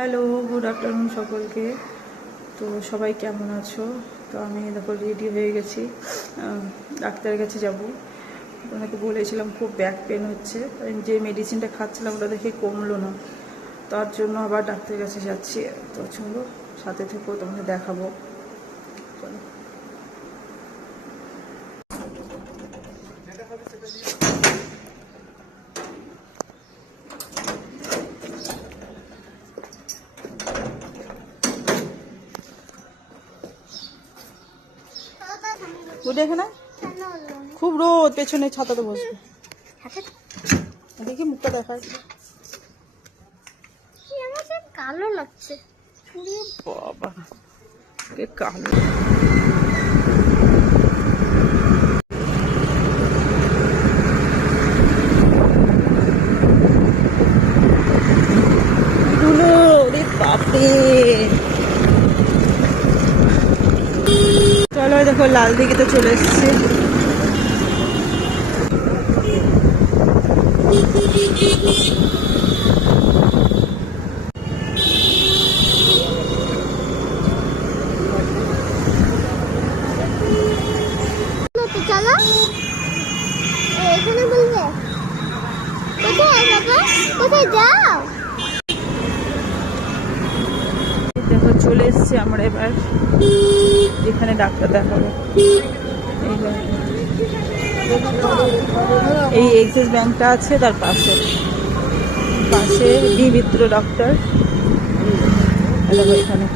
Hello, good afternoon সকলকে। তো সবাই কেমন আছো? তো আমি দেখো রেডি হয়ে গেছি, ডাক্তারের কাছে যাব। ওনাকে বলেছিলাম খুব ব্যাক পেন হচ্ছে, যে মেডিসিনটা খাচ্ছিলাম ওটা দেখে কমলো না, তার জন্য আবার ডাক্তারের কাছে যাচ্ছি। তো চলো সাথে থেকেও তোমাকে দেখাবো। চলো বুঝে এখানে খুব রোদ, পেছনে ছাতাতে বসবে। দেখি মুখটা দেখায়, কালো লাগছে বাবা কে কালো। চলো দেখো লাল দিঘিতে চলে এসেছি। চলো এখানে বলবে কোথায় বাবা, কোথায় যাও? দেখো চলে এসছি আমরা এবার যেখানে ডাক্তার দেখাবো। এই এক্সিস ব্যাংকটা আছে, তার পাশে বি মিত্র ডক্টর। দেখো এখানে